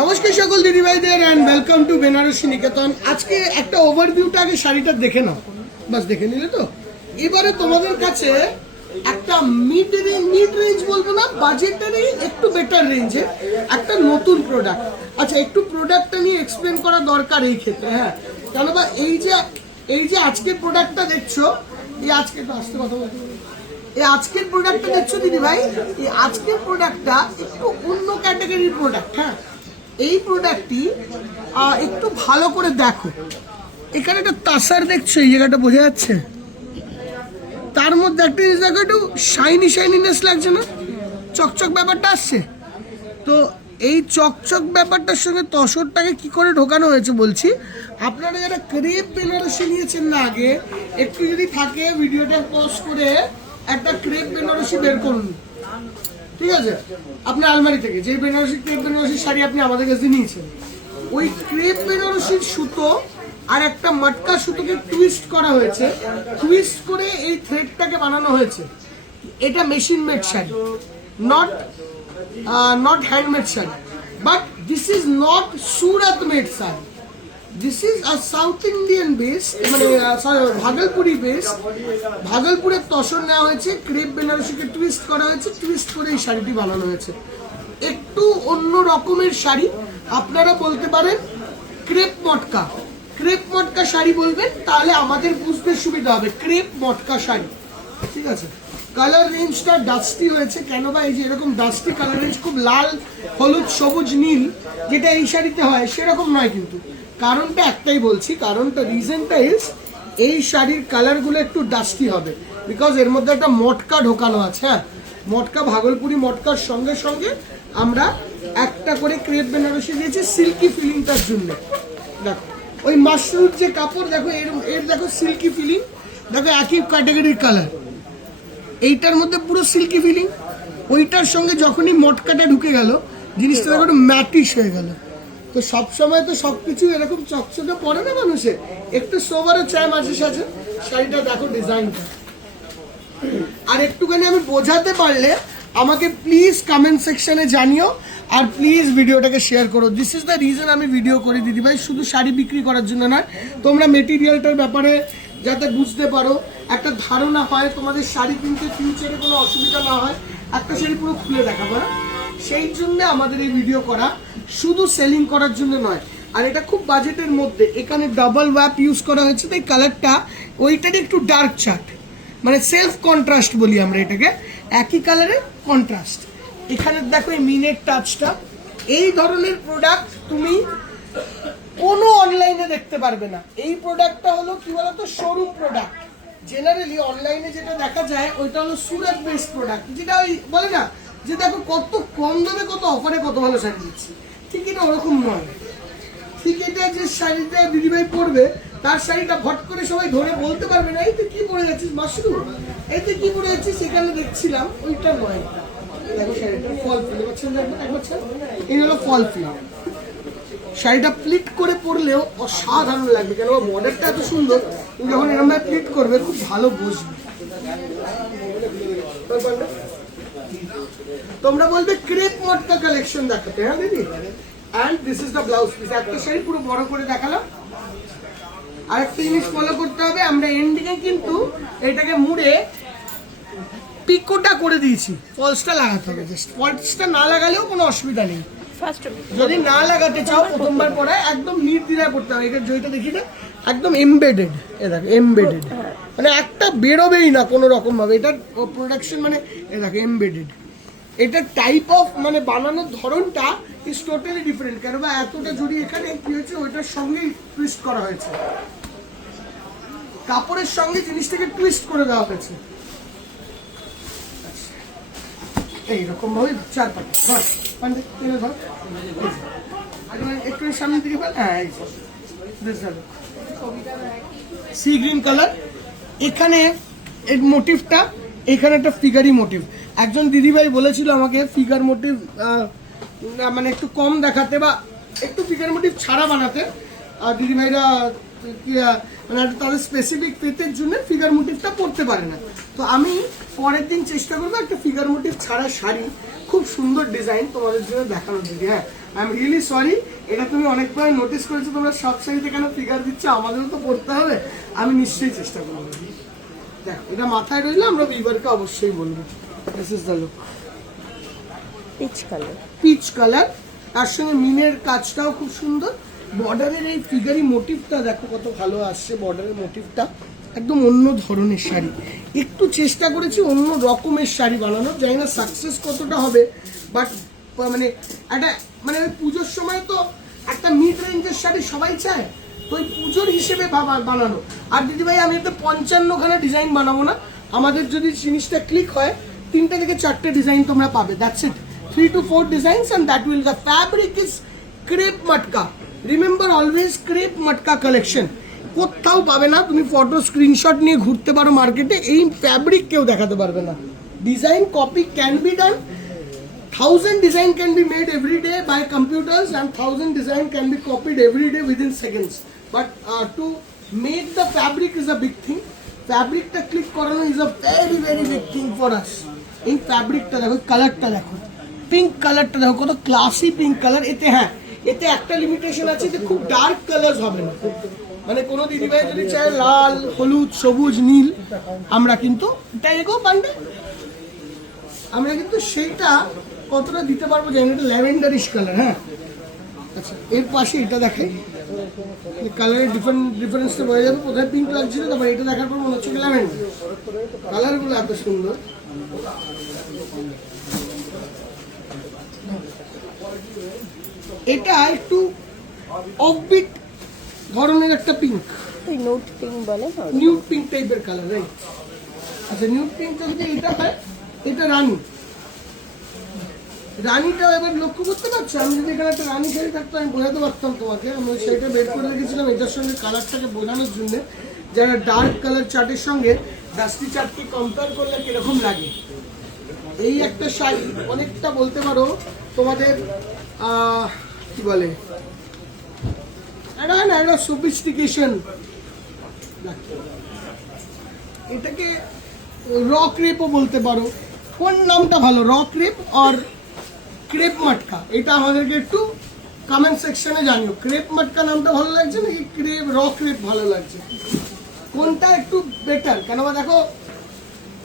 নমস্কার সকল দিদি ভাইদের এন্ড ওয়েলকাম টু বেনারসি নিকেতন। আজকে একটা ওভারভিউটা আগে শাড়িটা দেখে নাও, বাস দেখে নিলে তো এবারে তোমাদের কাছে একটা মিড রেঞ্জ বলবো না, বাজেটেরই একটু বেটার রেঞ্জে একটা নতুন প্রোডাক্ট। আচ্ছা, একটু প্রোডাক্টটা নিয়ে এক্সপ্লেন করা দরকার এই ক্ষেত্রে, হ্যাঁ, কেন বা এই যে আজকের প্রোডাক্টটা দেখছো, এই আজকে তো আসতে কথা বলতে এই আজকের প্রোডাক্টটা দেখছো দিদি ভাই, এই আজকের প্রোডাক্টটা একটু অন্য ক্যাটাগরির প্রোডাক্ট। হ্যাঁ, এই প্রোডাক্টটি একটু ভালো করে দেখো, এখানে একটা তাসার দেখছো, এই জায়গাটা বোঝা যাচ্ছে, তার মধ্যে একটা জিনিস দেখো, একটু শাইনিনেস লাগছে না, চকচক ব্যাপারটা আসছে। তো এই চকচক ব্যাপারটার সঙ্গে তসরটাকে কি করে ঢোকানো হয়েছে বলছি। আপনারা যারা ক্রেপ বেনারসি নিয়েছেন না আগে, একটু যদি থাকে ভিডিওটা পজ করে একটা ক্রেপ বেনারসি বের করুন, ঠিক আছে, আপনার আলমারি থেকে যে ক্রেপ বেনারসির শাড়ি আপনি আমাদের কাছে নিয়েছেন, ওই ক্রেপ বেনারসির সুতো আর একটা মটকা সুতোকে টুইস্ট করা হয়েছে, টুইস্ট করে এই থ্রেডটাকে বানানো হয়েছে। এটা machine made sari, not handmade sari, but this is not Surat made sari, this is a South Indian based, মানে ভাগলপুরি বেসড, ভাগলপুরের তসর নেওয়া হয়েছে, ক্রেপ বেনারসিকে টুইস্ট করা হয়েছে, টুইস্ট করে এই শাড়িটি বানানো হয়েছে। একটু অন্য রকমের শাড়ি, আপনারা বলতে পারেন ক্রেপ মটকা শাড়ি বলবেন, তাহলে আমাদের বুঝতে সুবিধা হবে, ক্রেপ মটকা শাড়ি, ঠিক আছে। কালার রেঞ্জটা ডাস্টি হয়েছে, কেন বা এই যে এরকম ডাস্টি কালার রেঞ্জ, খুব লাল হলুদ সবুজ নীল যেটা এই শাড়িতে হয় সেরকম নয়, কিন্তু কারণটা একটাই বলছি, কারণটা রিজনটা ইজ এই শাড়ির কালারগুলো একটু ডাস্টি হবে, বিকজ এর মধ্যে একটা মটকা ঢোকানো আছে। হ্যাঁ, মটকা, ভাগলপুরি মটকার সঙ্গে সঙ্গে আমরা একটা করে ক্রেপ বেনারসি দিয়েছি সিল্কি ফিলিংটার জন্য। দেখো ওই মাশরুম যে কাপড়, দেখো এর দেখো সিল্কি ফিলিং, দেখো একই ক্যাটাগরির কালার, এইটার মধ্যে পুরো সিল্কি ফিলিং, ওইটার সঙ্গে যখনই মটকাটা ঢুকে গেল জিনিসটা দেখো একটু ম্যাটিশ হয়ে গেল। তো সবসময় তো সব কিছু এরকম চকচকে পড়ে না মানুষের, একটু সোবারও চায় মাঝে সাঝে। শাড়িটা দেখো ডিজাইনটা, আর একটুখানি আমি বোঝাতে পারলে আমাকে প্লিজ কমেন্ট সেকশনে জানিও, আর প্লিজ ভিডিওটাকে শেয়ার করো। দিস ইজ দ্য রিজন আমি ভিডিও করি দিদিভাই, শুধু শাড়ি বিক্রি করার জন্য নয়, তোমরা মেটেরিয়ালটার ব্যাপারে যাতে বুঝতে পারো, একটা ধারণা হয়, তোমাদের শাড়ি কিনতে ফিউচারে কোনো অসুবিধা না হয়, একটা শাড়ি পুরো খুলে দেখাবো না, সেই জন্য আমাদের এই ভিডিও করা, শুধু সেলিং করার জন্য নয়। আর এটা খুব বাজেটের মধ্যে, এখানে ডাবল ওয়াপ ইউজ করা হয়েছে, তাই কালারটা ওইটারই একটু ডার্ক চার্ট, মানে সেলফ কন্ট্রাস্ট বলি আমরা এটাকে, একই কালারের কন্ট্রাস্ট। এখানে দেখো এই মিনের টাচটা, এই ধরনের প্রোডাক্ট তুমি কোনো অনলাইনে দেখতে পারবে না। এই প্রোডাক্টটা হলো কি বলতো, শোরুম প্রোডাক্ট। জেনারেলি অনলাইনে যেটা দেখা যায় ওইটা হলো সুরাত বেসড প্রোডাক্ট, যেটা ওই বলে না যে দেখো কত কম দামে কত অফারে কত ভালো শাড়ি দিচ্ছি, ঠিক এটা ওরকম নয়। ঠিক এটা যে শাড়িটা দিদিভাই পরবে, তার শাড়িটা ভট করে সবাই ধরে বলতে পারবে না, এই তুই কি পরে যাচ্ছিস মাশরুম, এই তুই কি পরে যাচ্ছিস, সেখানে দেখছিলাম, ওইটা নয়। দেখো শাড়িটা ফল ফিল করছেন, একবার এই হলো ফল ফিল। শাড়িটা প্লিট করে পরলেও অসাধারণ লাগবে, কেন মডেলটা এত সুন্দর, তুমি যখন এরকম ভাবে প্লিট করবে খুব ভালো বসবে। তোমরা বলবে ক্রেপ মটকা কালেকশন দেখাতে, হ্যাঁ দিদি, and this is the blouse piece. একটা শাড়ি পুরো বড় করে দেখালাম, আরেকটা জিনিস ফলো করতে হবে, আমরা এন্ডিংয়ে কিন্তু এটাকে মুড়ে পিকোটা করে দিয়েছি, ফলসটা লাগাতে হবে, জাস্ট ফলসটা না লাগালেও কোনো অসুবিধা নেই। যদি না লাগাতে চাও প্রথমবার পরায় একদম নির্দ্বিধায় পড়তে হবে। এটা যেটা দেখি না একদম এমবেডেড, এ দেখো এমবেডেড, মানে একটা বেরোবেই না কোনো রকম ভাবে, এটার প্রোডাকশন মানে এ দেখো এমবেডেড। এটার টাইপ অফ মানে বানানোর ধরনটা ইজ টোটালি ডিফারেন্ট, কেন বা এতটা জড়ি এখানে কি হয়েছে ওইটার সঙ্গেই টুইস্ট করা হয়েছে, কাপড়ের সঙ্গে জিনিসটাকে টুইস্ট করে দেওয়া হয়েছে এইরকম ভাবে। চার একটু সামনের দিকে সি গ্রিন কালার, এখানে এই মোটিভটা, এখানে একটা ফিগারি মোটিভ। একজন দিদিভাই বলেছিল আমাকে ফিগার মোটিভ মানে একটু কম দেখাতে বা একটু ফিগার মোটিভ ছাড়া বানাতে, আর দিদিভাইরা মানে তাদের স্পেসিফিক ফেতের জন্য ফিগার মোটিভটা পরতে পারে না। তো আমি পরের দিন চেষ্টা করবো একটা ফিগার মোটিভ ছাড়া শাড়ি, খুব সুন্দর ডিজাইন তোমাদের জন্য দেখানোর দিদি। হ্যাঁ, আই এম রিয়েলি সরি। এটা তুমি অনেকবার নোটিস করেছো, তোমরা সব শাড়িতে কেন ফিগার দিচ্ছ, আমাদেরও তো পড়তে হবে। আমি নিশ্চয়ই চেষ্টা করবো। দেখো এটা মাথায় রইলে আমরা ভিভারকে অবশ্যই বলবো। This is the look, peach colour. Peach colour, তার সঙ্গে মিনের কাজটাও খুব সুন্দর। বর্ডারের এই ফিগারি মোটিভটা দেখো কত ভালো আসছে, বর্ডারের মোটিভটা একদম অন্য ধরনের শাড়ি। একটু চেষ্টা করেছি অন্য রকমের শাড়ি বানানোর, জানি না সাকসেস কতটা হবে, বাট মানে একটা মানে ওই পুজোর সময় তো একটা মিড রেঞ্জের শাড়ি সবাই চায়, তো ওই পুজোর হিসেবে বানানো। আর দিদিভাই আমি একটা 55খানা ডিজাইন বানাবো না, আমাদের যদি জিনিসটা ক্লিক হয় 3টে থেকে 4টে ডিজাইন তোমরা পাবে, that's it. 3 to 4 designs and that will, the fabric is crepe matka. Remember always crepe matka collection. কোথাও পাবে না, তুমি ফটো স্ক্রিনশট নিয়ে ঘুরতে পারো মার্কেটে, এই ফ্যাব্রিক কেউ দেখাতে পারবে না। Design copy can be done, 1000 design can be made every day by computers and 1000 design can be copied every day within seconds, but to make the fabric is a big thing. ফ্যাব্রিকটা click করানো is a very very big thing for us. এই ফ্যাব্রিকটা দেখো, কালারটা দেখো, pink কালারটা দেখো কত classy pink colour. এতে হ্যাঁ, এতে একটা লিমিটেশন আছে যে খুব ডার্ক কালার হবে না, মানে কোনো দিদিভাই যদি চায় লাল, হলুদ, সবুজ, নীল, আমরা কিন্তু এটাইগো পান্ডে আমরা কিন্তু সেইটা কতটা দিতে পারবো জানি, এটা ল্যাভেন্ডারিশ কালার। হ্যাঁ আচ্ছা, এর পাশে এটা দেখাই, কালারের ডিফারেন্সটা বোঝা যাবে। কোথায় পিঙ্ক লাগছিল, তারপর এটা দেখার পর মনে হচ্ছে ল্যাভেন্ডার। কালারগুলো এত সুন্দর। এটা একটু অফবিট ধরনের একটা পিঙ্ক, নিউড পিঙ্ক বলে না, নিউড পিঙ্ক টাইপের কালার, রাইট? আচ্ছা, নিউড পিঙ্কটা যদি এটা হয়, এটা রানী, রানীটাও এবার লক্ষ্য করতে পারছো। আমি যদি এখানে একটা রানী শাড়ি থাকতো আমি বোঝাতে পারতাম তোমাকে, আমি ওই শাড়িটা বের করে রেখেছিলাম এটার সঙ্গে কালারটাকে বোঝানোর জন্য, যারা ডার্ক কালার চার্টের সঙ্গে ডাস্টি চার্টকে কম্পেয়ার করলে কিরকম লাগে। এই একটা শাড়ি অনেকটা বলতে পারো তোমাদের কি বলে, এটা না একটা সোফিস্টিকেশন, এটাকে র ক্রেপও বলতে পারো। কোন নামটা ভালো, র ক্রেপ আর ক্রেপ মাটকা? এটা আমাদেরকে একটু কমেন্ট সেকশনে জানিও। ক্রেপ মাটকা নামটা ভালো লাগছে নাকি র ক্রেপ ভালো লাগছে, কোনটা একটু বেটার? কেননা দেখো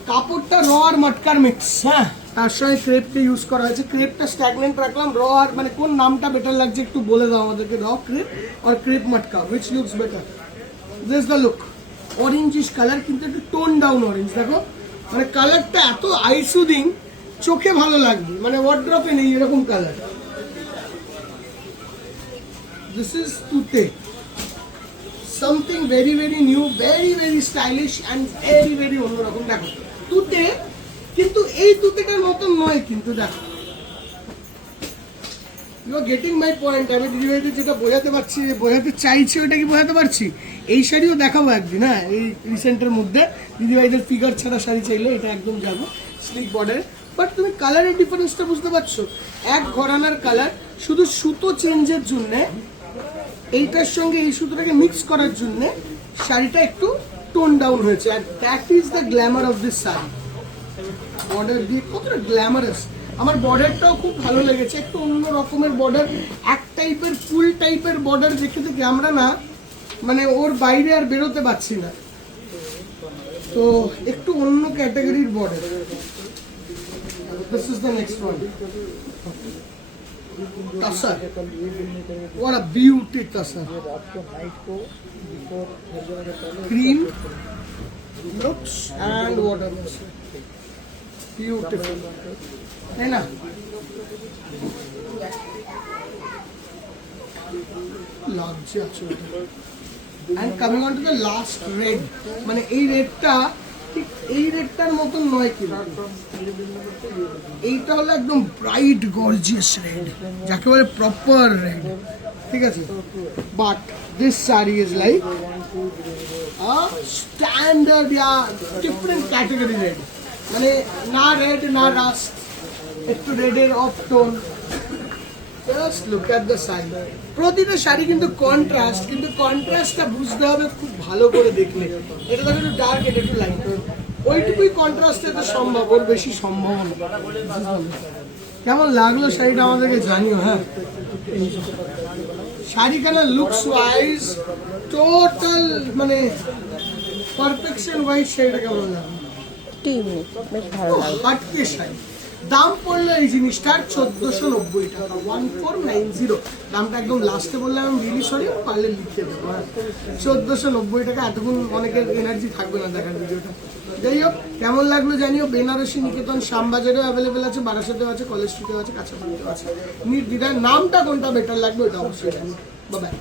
কাপড়টা র আর মাটকার মিক্স, হ্যাঁ, তার সঙ্গে ক্রেপকে ইউজ করা হয়েছে। ক্রেপটা স্ট্যাগনেন্ট রাখলাম, র আর মানে কোন নামটা বেটার লাগছে একটু বলে দাও আমাদেরকে, র ক্রেপ আর crepe matka, which looks better? This the look, orangish colour, কিন্তু একটু টোন ডাউন অরেঞ্জ। দেখো মানে কালারটা এত আই সুদিং, চোখে ভালো লাগবে, মানে ওয়ার্ড্রপে নেই এরকম কালার। দিস ইজ তুতে, something very very new, very very stylish and very very অন্যরকম। দেখো তুতে, কিন্তু এই তুতেটার মতন নয়, কিন্তু দেখো you are getting my point. আমি দিদিভাইদের যেটা বোঝাতে পারছি, বোঝাতে চাইছি, ওইটা কি বোঝাতে পারছি? এই শাড়িও দেখাবো একদিন, হ্যাঁ, এই রিসেন্টের মধ্যে দিদিভাইদের ফিগার ছাড়া শাড়ি চাইলে এটা একদম যাবো, স্লিক বর্ডারে। বাট তুমি কালারের ডিফারেন্সটা বুঝতে পারছো, এক ঘরানার কালার, শুধু সুতো চেঞ্জের জন্যে, এইটার সঙ্গে এই সুতোটাকে মিক্স করার জন্যে শাড়িটা একটু টোন ডাউন হয়েছে, আর that is the glamour of this sari. Border দিয়ে কতটা গ্ল্যামারাস, আমার বর্ডারটাও খুব ভালো লেগেছে, একটু অন্য রকমের বর্ডার, এক টাইপের ফুল টাইপের বর্ডার দেখে থেকে আমরা না মানে ওর বাইরে আর বেরোতে পারছি না, তো একটু অন্য ক্যাটাগরির border. This is the next one. Tassar. What a beauty tassar. Cream looks and what else? Beautiful. है ना? লাগছে আছে। And coming on to the last red, মানে এই রেডটা ঠিক এই রেডটার মতন নয়, কিন্তু এইটা হলো একদম ব্রাইট গর্জিয়াস রেড, যাকে বলে প্রপার রেড, ঠিক আছে? But this sari is like a standard yeah different category red, মানে না রেড না রাস্ট, একটু রেডের of tone. Just look at the sari, প্রতিটা শাড়ি কিন্তু কন্ট্রাস্ট, কিন্তু কন্ট্রাস্টটা বুঝতে হবে খুব ভালো করে দেখলে। এটা দেখো একটু ডার্ক, এটা একটু লাইট, ওইটুকুই কন্ট্রাস্টে তো সম্ভব, ওর বেশি সম্ভব না। কেমন লাগলো শাড়িটা আমাদেরকে জানিও, হ্যাঁ। শাড়িখানা লুকস ওয়াইজ টোটাল মানে পারফেকশন ওয়াইজ শাড়িটা কেমন লাগে? টিউনি বেশ ভালো লাগে। হাটকে শাড়ি দাম পড়লো এই জিনিসটার 1490 টাকা, 1490। দামটা একদম লাস্টে বললাম, আমি রিলি সরি, পারলে লিখে দেবো। 1490 টাকা, এতক্ষণ অনেকের এনার্জি থাকবে না দেখার ভিডিওটা। যাই হোক, কেমন লাগলো জানিও। বেনারসি নিকেতন শ্যামবাজারেও অ্যাভেলেবেল আছে, বারাসাতেও আছে, কলেজ স্ট্রিটেও আছে, কাঁচাপাড়িতেও আছে। নির্দ্বিধায় নামটা কোনটা বেটার লাগবে ওটা অবশ্যই জানি। বাই।